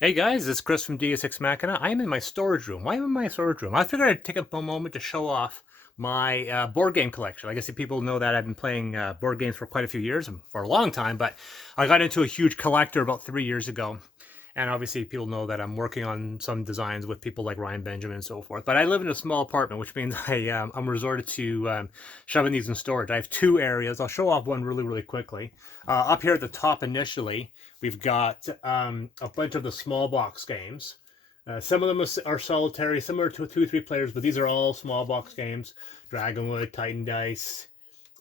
Hey guys, it's Chris from DS6 Machina. I am in my storage room. Why am I in my storage room? I figured I'd take a moment to show off my board game collection. I guess if people know that I've been playing board games for quite a few years, for a long time, but I got into a huge collector about 3 years ago. And obviously people know that I'm working on some designs with people like Ryan Benjamin and so forth. But I live in a small apartment, which means I'm resorted to shoving these in storage. I have two areas. I'll show off one really quickly. Up here at the top initially, we've got a bunch of the small box games. Some of them are solitary, some are two or three players, but these are all small box games. Dragonwood, Titan Dice,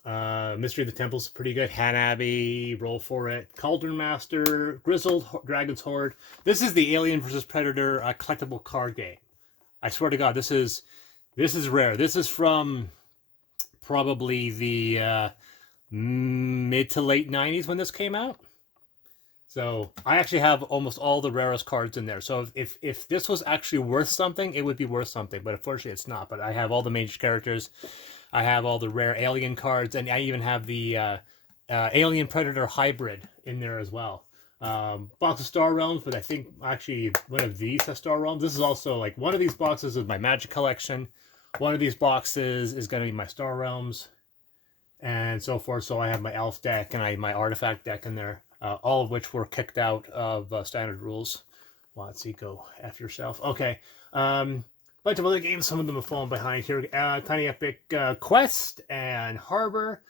Mystery of the Temples is pretty good. Hanabi, Roll for It, Cauldron Master, Grizzled Dragon's Horde. This is the Alien versus Predator collectible card game. I swear to God, this is rare. This is from probably the mid to late '90s when this came out. So I actually have almost all the rarest cards in there. So if this was actually worth something, it would be worth something. But unfortunately, it's not. But I have all the major characters. I have all the rare alien cards, and I even have the Alien Predator hybrid in there as well. Box of Star Realms, but I think actually one of these has Star Realms. This is also like one of these boxes is my Magic collection. One of these boxes is going to be my Star Realms and so forth. So I have my Elf deck and I have my Artifact deck in there, all of which were kicked out of Standard Rules. Let's see, go F yourself. Okay. Bunch of other games, some of them have fallen behind here. Tiny Epic Quest and Harbor.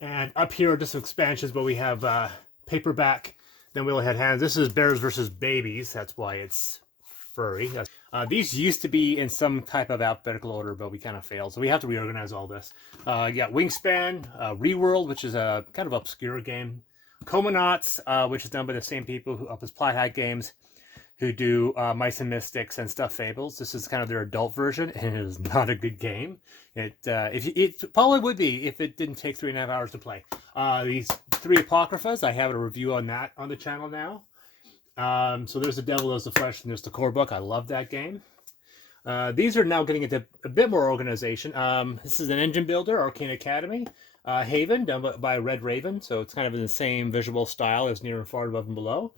And up here are just expansions, but we have paperback. Then we only had hands. This is Bears versus Babies. That's why it's furry. These used to be in some type of alphabetical order, but we kind of failed. So we have to reorganize all this. You got Wingspan, Reworld, which is a kind of obscure game. Comanauts, which is done by the same people who up as Plat Hat Games, who do Mice and Mystics and Stuffed Fables. This is kind of their adult version, and it is not a good game. It probably would be if it didn't take 3.5 hours to play. These three Apocryphas, I have a review on that on the channel now. So there's the Devil, there's the Flesh, and there's the core book. I love that game. These are now getting into a bit more organization. This is an engine builder, Arcane Academy. Haven, done by Red Raven, so it's kind of in the same visual style as Near and Far, Above and Below.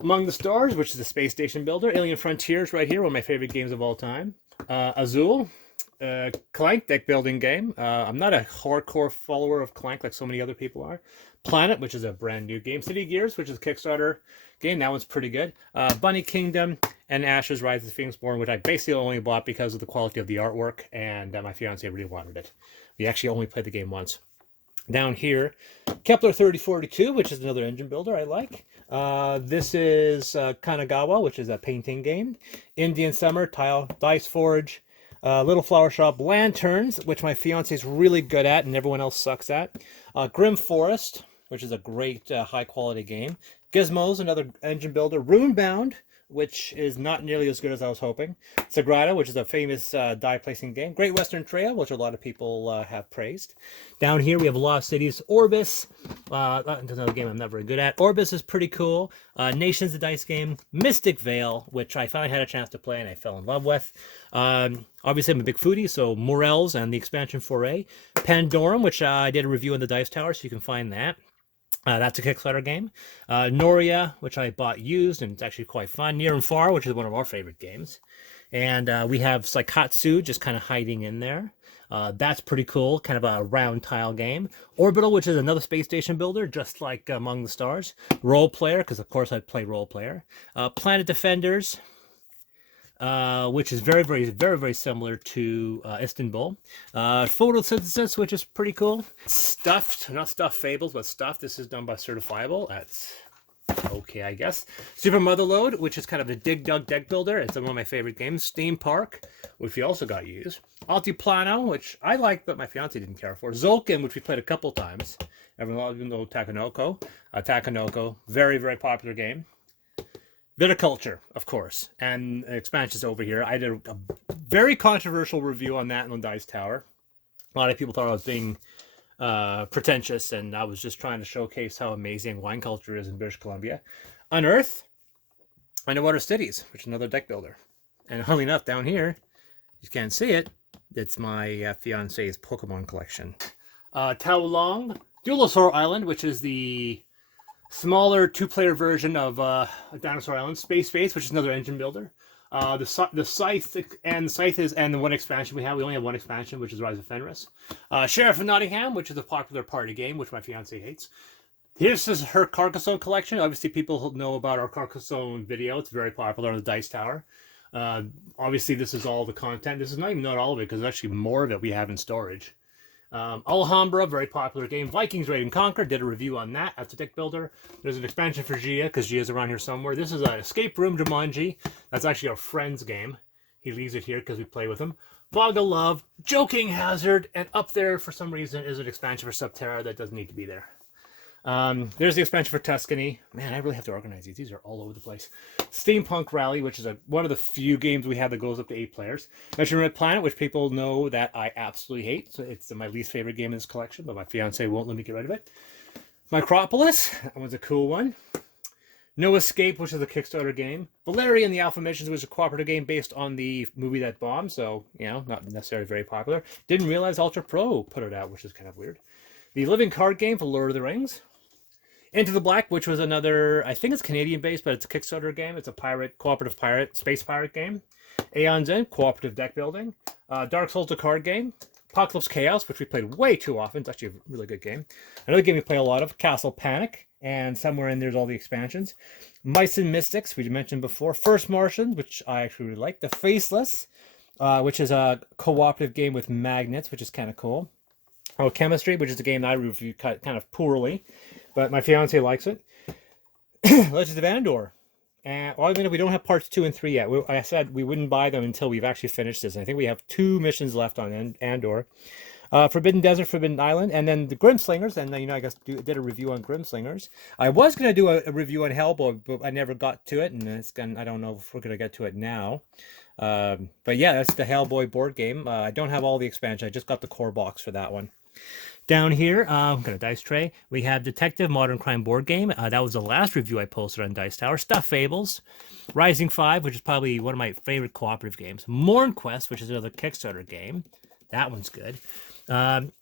Among the Stars, which is a space station builder. Alien Frontiers right here, one of my favorite games of all time. Azul, Clank deck building game. I'm not a hardcore follower of Clank like so many other people are. Planet, which is a brand new game. City Gears, which is a Kickstarter game. That one's pretty good. Bunny Kingdom and Ashes Rise of the Phoenix Born, which I basically only bought because of the quality of the artwork, and my fiance really wanted it. We actually only played the game once. Down here, Kepler 3042, which is another engine builder I like. This is Kanagawa, which is a painting game. Indian Summer, Tile, Dice Forge. Little Flower Shop, Lanterns, which my fiance is really good at and everyone else sucks at. Grim Forest, which is a great high quality game. Gizmos, another engine builder. Runebound, which is not nearly as good as I was hoping. Sagrada, which is a famous die placing game. Great Western Trail, which a lot of people have praised. Down here we have Lost Cities. Orbis, another game I'm not very good at. Orbis is pretty cool. Nations, the dice game. Mystic Vale, which I finally had a chance to play and I fell in love with. Obviously I'm a big foodie, so Morels and the expansion foray. Pandorum, which I did a review on the Dice Tower, so you can find that. That's a Kickstarter game. Noria, which I bought used, and it's actually quite fun. Near and Far, which is one of our favorite games. And we have Saikatsu just kind of hiding in there. That's pretty cool, kind of a round tile game. Orbital, which is another space station builder, just like Among the Stars. Role Player, because of course I play Role Player. Planet Defenders, which is very similar to Istanbul. Photosynthesis, which is pretty cool. Stuffed, not Stuffed Fables, but Stuffed. This is done by Certifiable. That's okay, I guess. Super Motherload, which is kind of a Dig Dug deck builder. It's one of my favorite games. Steam Park, which we also got used. Altiplano, which I like, but my fiance didn't care for. Zolkin, which we played a couple times. Everyone, even though Takanoko. Takanoko, very popular game. Viticulture, of course, and expansions over here. I did a very controversial review on that in the Dice Tower. A lot of people thought I was being pretentious, and I was just trying to showcase how amazing wine culture is in British Columbia. Unearth, Underwater Cities, which is another deck builder. And funnily enough, down here, you can't see it, it's my fiance's Pokemon collection. Tao Long, Duelosaur Island, which is the smaller two-player version of Dinosaur Island, Space Base, which is another engine builder. The Scythe and the Scythe is and the one expansion we have. We only have one expansion, which is Rise of Fenris. Sheriff of Nottingham, which is a popular party game, which my fiance hates. This is her Carcassonne collection. Obviously, people know about our Carcassonne video. It's very popular on the Dice Tower. Obviously, this is all the content. This is not all of it, because there's actually more of it we have in storage. Alhambra, very popular game. Vikings Raid and Conquer, did a review on that. That's a deck builder. There's an expansion for Gia, because Gia's around here somewhere. This is an Escape Room Jumanji. That's actually our friend's game. He leaves it here because we play with him. Fog of Love, Joking Hazard, and up there, for some reason, is an expansion for Subterra that doesn't need to be there. There's the expansion for Tuscany. Man, I really have to organize these. These are all over the place. Steampunk Rally, which is one of the few games we have that goes up to 8 players. Measuring Red Planet, which people know that I absolutely hate. So it's my least favorite game in this collection, but my fiance won't let me get rid of it. Micropolis, that one's a cool one. No Escape, which is a Kickstarter game. Valeria and the Alpha Missions, which is a cooperative game based on the movie that bombed, so, not necessarily very popular. Didn't realize Ultra Pro put it out, which is kind of weird. The Living Card Game for Lord of the Rings. Into the Black, which was another, I think it's Canadian-based, but it's a Kickstarter game. It's a cooperative space pirate game. Aeon's End, cooperative deck building. Dark Souls, the card game. Apocalypse Chaos, which we played way too often. It's actually a really good game. Another game we play a lot of, Castle Panic, and somewhere in there's all the expansions. Mice and Mystics, we mentioned before. First Martians, which I actually really like. The Faceless, which is a cooperative game with magnets, which is kind of cool. Chemistry, which is a game that I reviewed kind of poorly, but my fiance likes it. Legends of Andor. And we don't have parts 2 and 3 yet. I said we wouldn't buy them until we've actually finished this. I think we have 2 missions left on Andor. Forbidden Desert, Forbidden Island, and then the Grimslingers. And I guess did a review on Grimslingers. I was going to do a review on Hellboy, but I never got to it, and I don't know if we're going to get to it now. But yeah, that's the Hellboy board game. I don't have all the expansion. I just got the core box for that one. Down here, I've got a dice tray. We have Detective Modern Crime board game. That was the last review I posted on Dice Tower. Stuff Fables. Rising 5, which is probably one of my favorite cooperative games. Morn Quest, which is another Kickstarter game. That one's good. Kind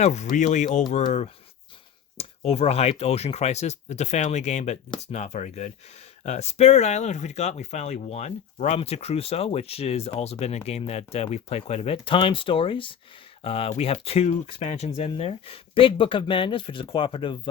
of really overhyped Ocean Crisis. It's a family game, but it's not very good. Spirit Island, which we finally won. Robinson Crusoe, which has also been a game that we've played quite a bit. Time Stories. We have 2 expansions in there. Big Book of Madness, which is a cooperative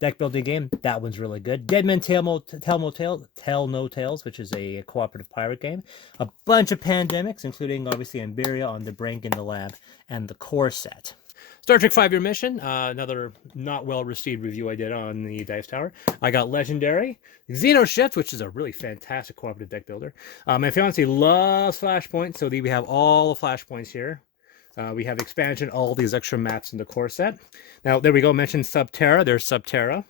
deck building game. That one's really good. Dead Men Tell No Tales, which is a cooperative pirate game. A bunch of Pandemics, including obviously Imberia on the Brink in the Lab, and the core set. Star Trek 5-Year Mission, another not well-received review I did on the Dice Tower. I got Legendary. Xeno Shift, which is a really fantastic cooperative deck builder. My fiancé loves Flashpoint, so we have all the Flashpoints here. We have expansion, all these extra maps in the core set. Now, there we go, mentioned Subterra. There's Subterra.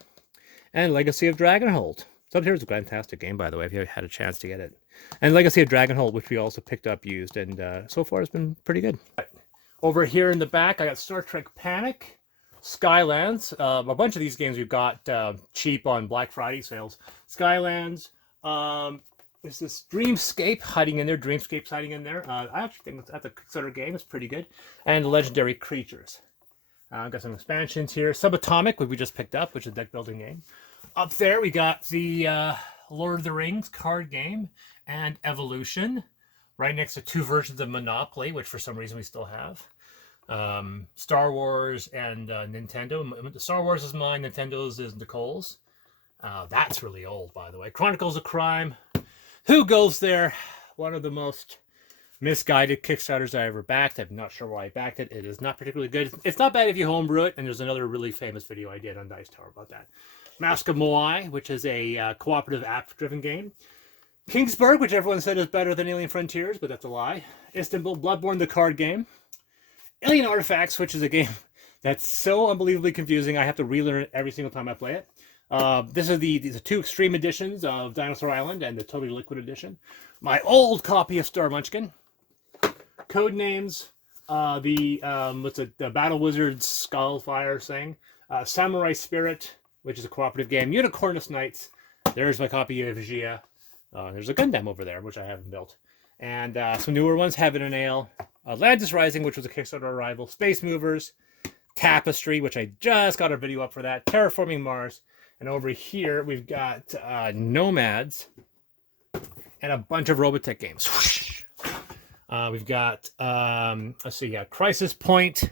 And Legacy of Dragonhold. Subterra is a fantastic game, by the way, if you had a chance to get it. And Legacy of Dragonhold, which we also picked up used, and so far it's been pretty good. Over here in the back, I got Star Trek Panic, Skylands. A bunch of these games we've got cheap on Black Friday sales. Skylands. There's this Dreamscape hiding in there. Dreamscape's hiding in there. I actually think that's a Kickstarter game. It's pretty good. And Legendary Creatures. I've got some expansions here. Subatomic, which we just picked up, which is a deck building game. Up there, we got the Lord of the Rings card game and Evolution. Right next to 2 versions of Monopoly, which for some reason we still have. Star Wars and Nintendo. Star Wars is mine. Nintendo's is Nicole's. That's really old, by the way. Chronicles of Crime. Who Goes There? One of the most misguided Kickstarters I ever backed. I'm not sure why I backed it. It is not particularly good. It's not bad if you homebrew it, and there's another really famous video I did on Dice Tower about that. Mask of Moai, which is a cooperative app-driven game. Kingsburg, which everyone said is better than Alien Frontiers, but that's a lie. Istanbul, Bloodborne, the card game. Alien Artifacts, which is a game that's so unbelievably confusing. I have to relearn it every single time I play it. These are the 2 extreme editions of Dinosaur Island and the Totally Liquid edition. My old copy of Star Munchkin. Codenames. The Battle Wizards Skullfire thing. Samurai Spirit, which is a cooperative game. Unicornus Knights. There's my copy of Gia. There's a Gundam over there, which I haven't built. And some newer ones, Heaven and Ale. Atlantis Rising, which was a Kickstarter arrival. Space Movers. Tapestry, which I just got a video up for that. Terraforming Mars. And over here, we've got Nomads and a bunch of Robotech games. We've got, let's see, yeah, Crisis Point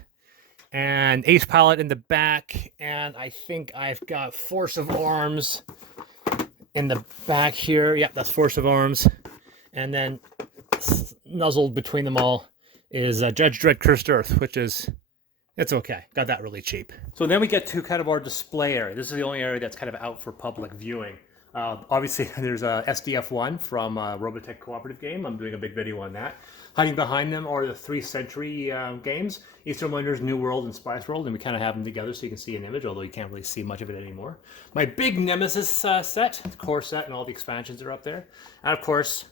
and Ace Pilot in the back. And I think I've got Force of Arms in the back here. Yep, that's Force of Arms. And then nuzzled between them all is Judge Dredd Cursed Earth, which is, it's okay. Got that really cheap. So then we get to kind of our display area. This is the only area that's kind of out for public viewing. Obviously, there's a SDF-1 from Robotech Cooperative game. I'm doing a big video on that. Hiding behind them are the 3 Century games, Eastern Wonders, New World, and Spice World, and we kind of have them together so you can see an image, although you can't really see much of it anymore. My big Nemesis set, the core set, and all the expansions are up there. And of course,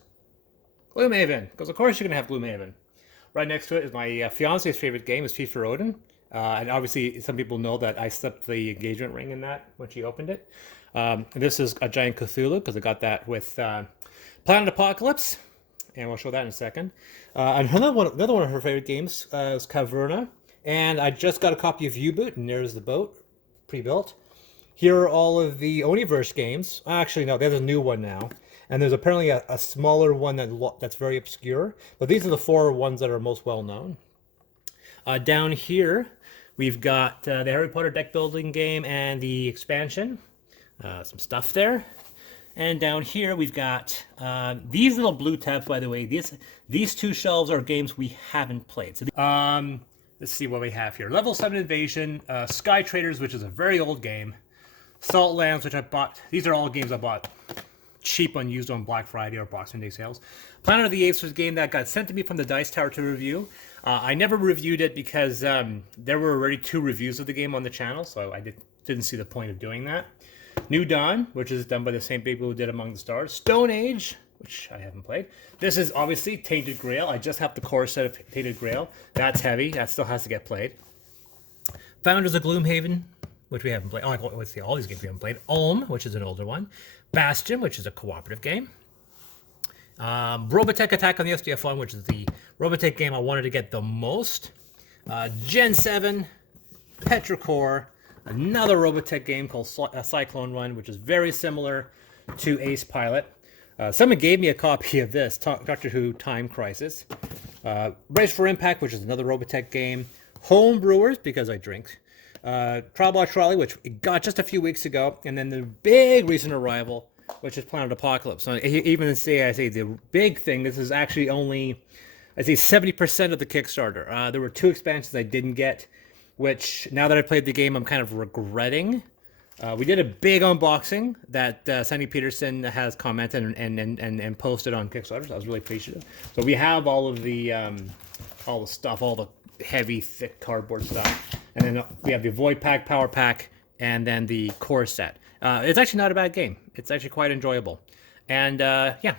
Gloomhaven, because of course you're going to have Gloomhaven. Right next to it is my fiance's favorite game, is Feast for Odin. And obviously, some people know that I slipped the engagement ring in that when she opened it. This is a giant Cthulhu, because I got that with Planet Apocalypse. And we'll show that in a second. Another one of her favorite games is Caverna. And I just got a copy of U-Boot, and there's the boat, pre-built. Here are all of the Oniverse games. Actually, no, there's a new one now. And there's apparently a smaller one that's very obscure. But these are the 4 ones that are most well-known. Down here, we've got the Harry Potter deck building game and the expansion. Some stuff there. And down here, we've got these little blue tabs, by the way. These 2 shelves are games we haven't played. So, let's see what we have here. Level 7 Invasion, Sky Traders, which is a very old game. Salt Lands, which I bought. These are all games I bought cheap unused on Black Friday or Boxing Day sales. Planet of the Apes was a game that got sent to me from the Dice Tower to review. I never reviewed it because there were already 2 reviews of the game on the channel, so I didn't see the point of doing that. New Dawn, which is done by the same people who did Among the Stars. Stone Age, which I haven't played. This is obviously Tainted Grail. I just have the core set of Tainted Grail. That's heavy. That still has to get played. Founders of Gloomhaven, which we haven't played. Oh, let's see, all these games we haven't played. Ulm, which is an older one. Bastion, which is a cooperative game. Robotech Attack on the SDF-1, which is the Robotech game I wanted to get the most. Gen 7, Petrichor, another Robotech game called Cyclone Run, which is very similar to Ace Pilot. Someone gave me a copy of this, Doctor Who Time Crisis. Race for Impact, which is another Robotech game. Home Brewers, because I drink. Trial by Trolley, which got just a few weeks ago. And then the big recent arrival, which is Planet Apocalypse. So even I say the big thing, this is actually only, I say 70% of the Kickstarter. There were 2 expansions I didn't get, which now that I played the game, I'm kind of regretting. We did a big unboxing that Sandy Peterson has commented and posted on Kickstarter, so I was really appreciative. So we have all the stuff, all the heavy, thick cardboard stuff. And then we have the Void Pack, Power Pack, and then the core set. It's actually not a bad game. It's actually quite enjoyable. And yeah,